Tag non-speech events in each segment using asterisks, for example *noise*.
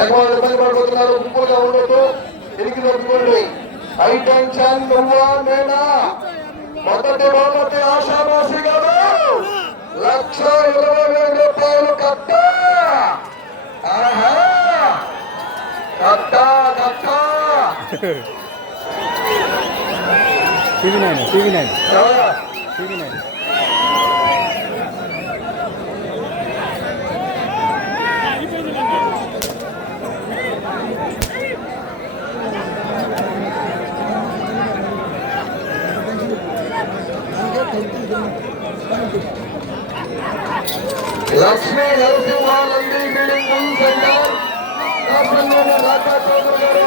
একবার পরিবার বদলার উপরে অবনত এদিকে লক্ষ্য করবে হাই টেনশন বহুয়া মেনা মততে মততে আশা মাসি গেল লক্ষ এলোমেলো পাল কাট্টা আহা! কাট্টা কাট্টা *laughs* ఇరవై వేల రూపాయలు కట్ట ఆహా కట్ట కట్ట టీవీ నైన్ టీవీ నైన్ ఎవరా? TV nine Lakshmi Narasimhanandi building centre కాసంలోని Raja Chowdary గారు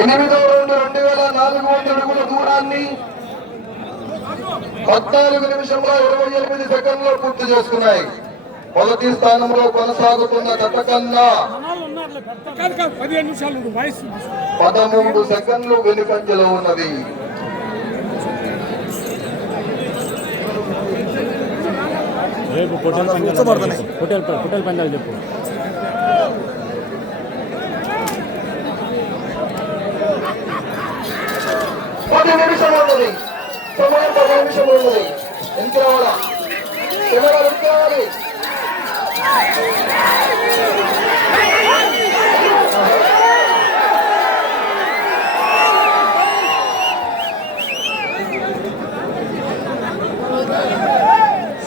ఎనిమిదో రౌండ్ రెండు వేల నాలుగు వందల అడుగుల దూరాన్ని పద్నాలుగు నిమిషంలో ఇరవై ఎనిమిది సెకండ్లు పూర్తి చేసుకున్నాయి. మొదటి స్థానంలో కొనసాగుతున్న గతకన్నా పదమూడు సెకండ్లు వెనుకంజలో ఉన్నది. రేపు పొట్టెల పందాలు పొట్టెల పొట్టెల పందాలు చెప్పు. పది నిమిషం ఉన్నది సుమారు పది నిమిషం ఉన్నది ఎంత రావాలా? కెమెరా ఎంత రావాలి?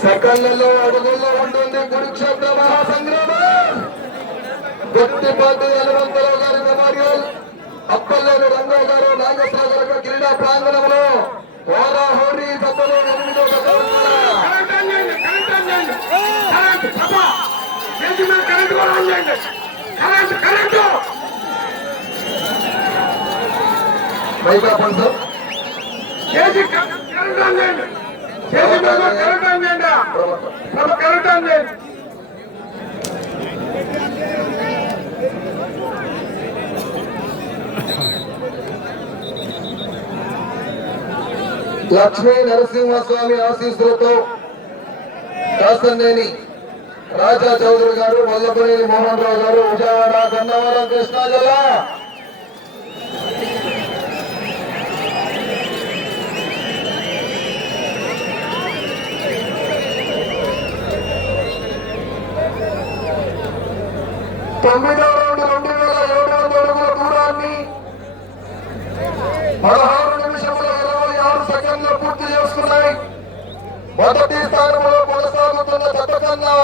సెకండ్లలో అడుగుల్లో ఉంటుంది కురుక్షేత్ర మహాసంగ్రామం. గొట్టిపాటి హనుమంతరావు గారి మెమోరియల్ అప్పల్లేని రంగా గారు క్రీడా ప్రాంగణంలో ఓరా హోరీ దెబ్బలు ఎనిమిదో దెబ్బ పైగా పండు లక్ష్మీ నరసింహస్వామి ఆశీస్సులతో కాసంనేని రాజా చౌదరి గారు వల్లపనేని మోహన్ రావు గారు విజయవాడ గన్నవరం కృష్ణా జిల్లా. తొమ్మిదో రౌండ్ రెండు వేల ఏడు వందల అడుగుల దూరాన్ని పదహారు సెకండ్లు పూర్తి చేసుకున్నాయి. మొదటి స్థానంలో కొనసాగుతున్న జత కన్నా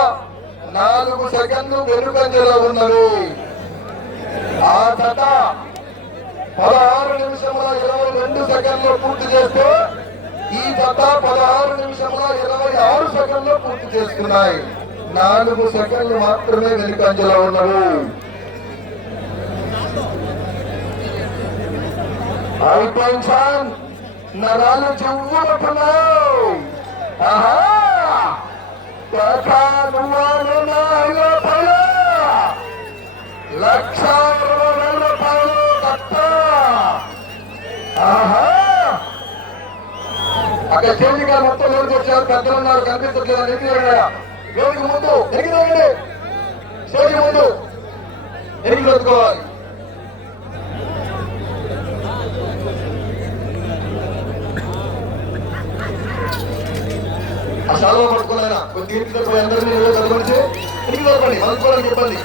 నాలుగు సెకండ్లు వెనుకంజలో ఉన్నవి. ఆ జత పదహారు నిమిషముల ఇరవై రెండు సెకండ్లు పూర్తి చేస్తే ఈ జత పదహారు నిమిషముల ఇరవై ఆరు సెకండ్లు పూర్తి చేస్తున్నాయి. నాలుగు సెకండ్లు మాత్రమే వెనుకంజలో ఉన్నవి. హై టెన్షన్ నరాలు చెవులకున్నాయి లక్ష ఇరవై వేల రూపాయలు కట్ట అక్కడ స్టేజిగా మొత్తం లోకి వచ్చారు పెద్దలు ఉన్నారు కనిపించట్లేదు ఎగిరి వేదిక ముందు ఎగిరి స్టేజ్ ముందు. ఎగిరి ఆ సెలవు పట్టుకున్నాయన కొద్ది ఇంటికి పోయి అందరినీ ఏదో కనుగొనిచి ఇంటికి దొరకండి మనసుకోవడానికి ఇబ్బంది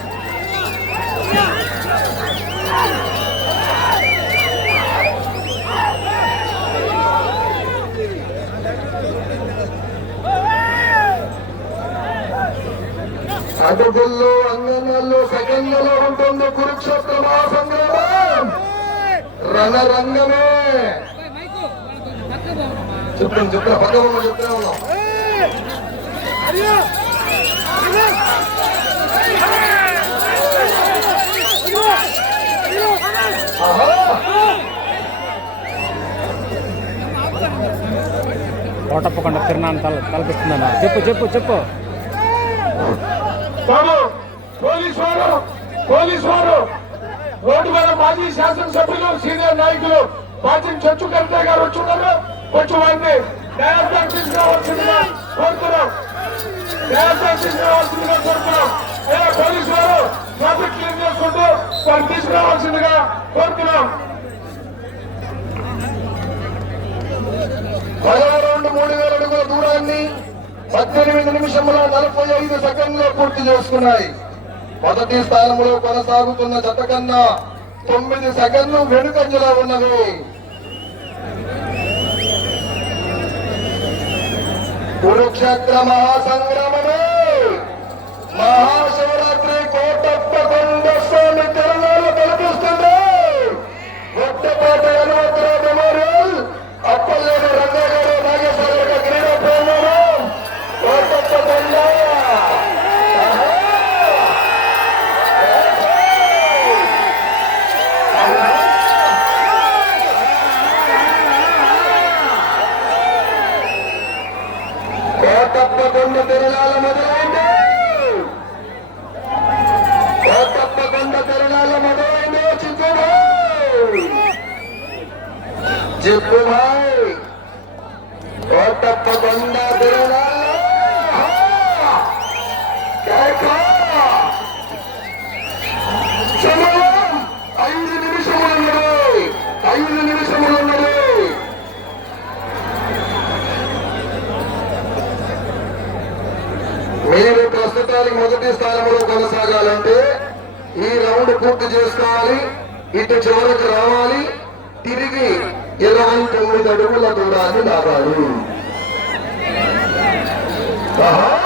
అడుగుల్లో అంగనాల్లో సెకండ్లలో ఉంటుంది కురుక్షేత్ర మహాసంగ్రామం రణరంగమే. చెప్పండి చెప్పిన పక్క చెప్తే ఉన్నాం. కోటప్పకొండ తిరునాన్ని తల తలపిస్తుందన్న. చెప్పు చెప్పు చెప్పు. బాబు పోలీస్ వారు పోలీస్ వారు. రోడ్డు మీద మాజీ శాసనసభ్యులు సీనియర్ నాయకులు పార్టీ చచ్చు కవిత గారు వచ్చున్నారు కొంచెం వారిని న్యాయస్థానం తీసుకురావాల్సిందిగా కోరుతున్నాం. తీసుకురావాల్సిందిగా కోరుతున్నాం. ఏ పోలీసు వారు ట్రాఫిక్ క్లీన్ చేసుకుంటూ తీసుకురావాల్సిందిగా కోరుతున్నాం. మూడు వేల అడుగుల దూరాన్ని పద్దెనిమిది నిమిషముల నలభై ఐదు సెకండ్లో పూర్తి చేసుకున్నాయి. మొదటి స్థానంలో కొనసాగుతున్న జత కన్నా తొమ్మిది సెకండ్లు వెనుకంజలో ఉన్నవి. కురుక్షేత్ర మహాసంగ్రామమే మహాశివరాత్రి కోటప్ప కొండ స్వామి తెలంగాణ కల్పిస్తుంది ఒట్టపాట హనుమంతరావు కోటప్ప ఐదు తిరణాల సమయం! ఐదు నిమిషములున్నది ఐదు మీరు ప్రస్తుతానికి మొదటి స్థానంలో కొనసాగాలంటే ఈ రౌండ్ పూర్తి చేసుకోవాలి. ఇటు చివరకు రావాలి. తిరిగి ఇరవై తొమ్మిది అడుగుల దూరాన్ని లాగాలి. Ah!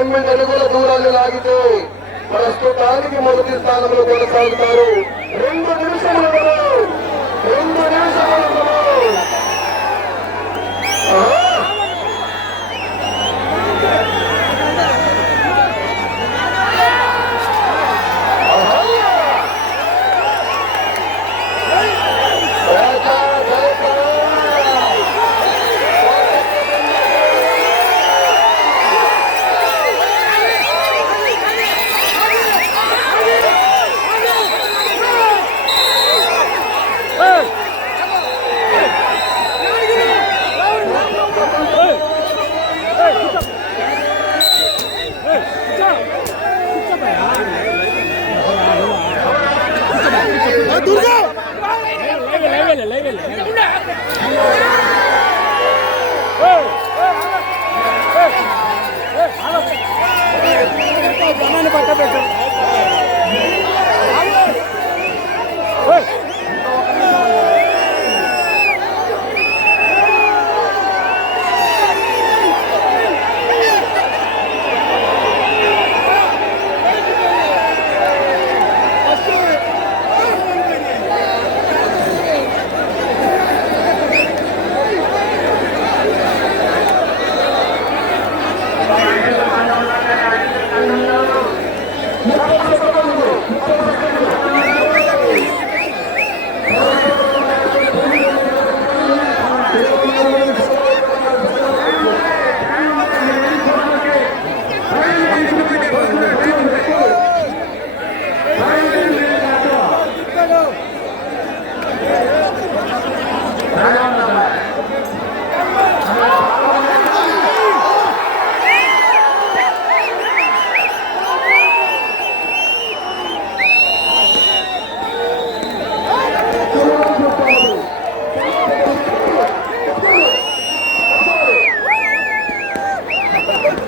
తొమ్మిది అడుగుల దూరాన్ని లాగితే ప్రస్తుతానికి మొదటి స్థానంలో కొనసాగుతారు. రెండు నిమిషముల రెండు నిమిషముల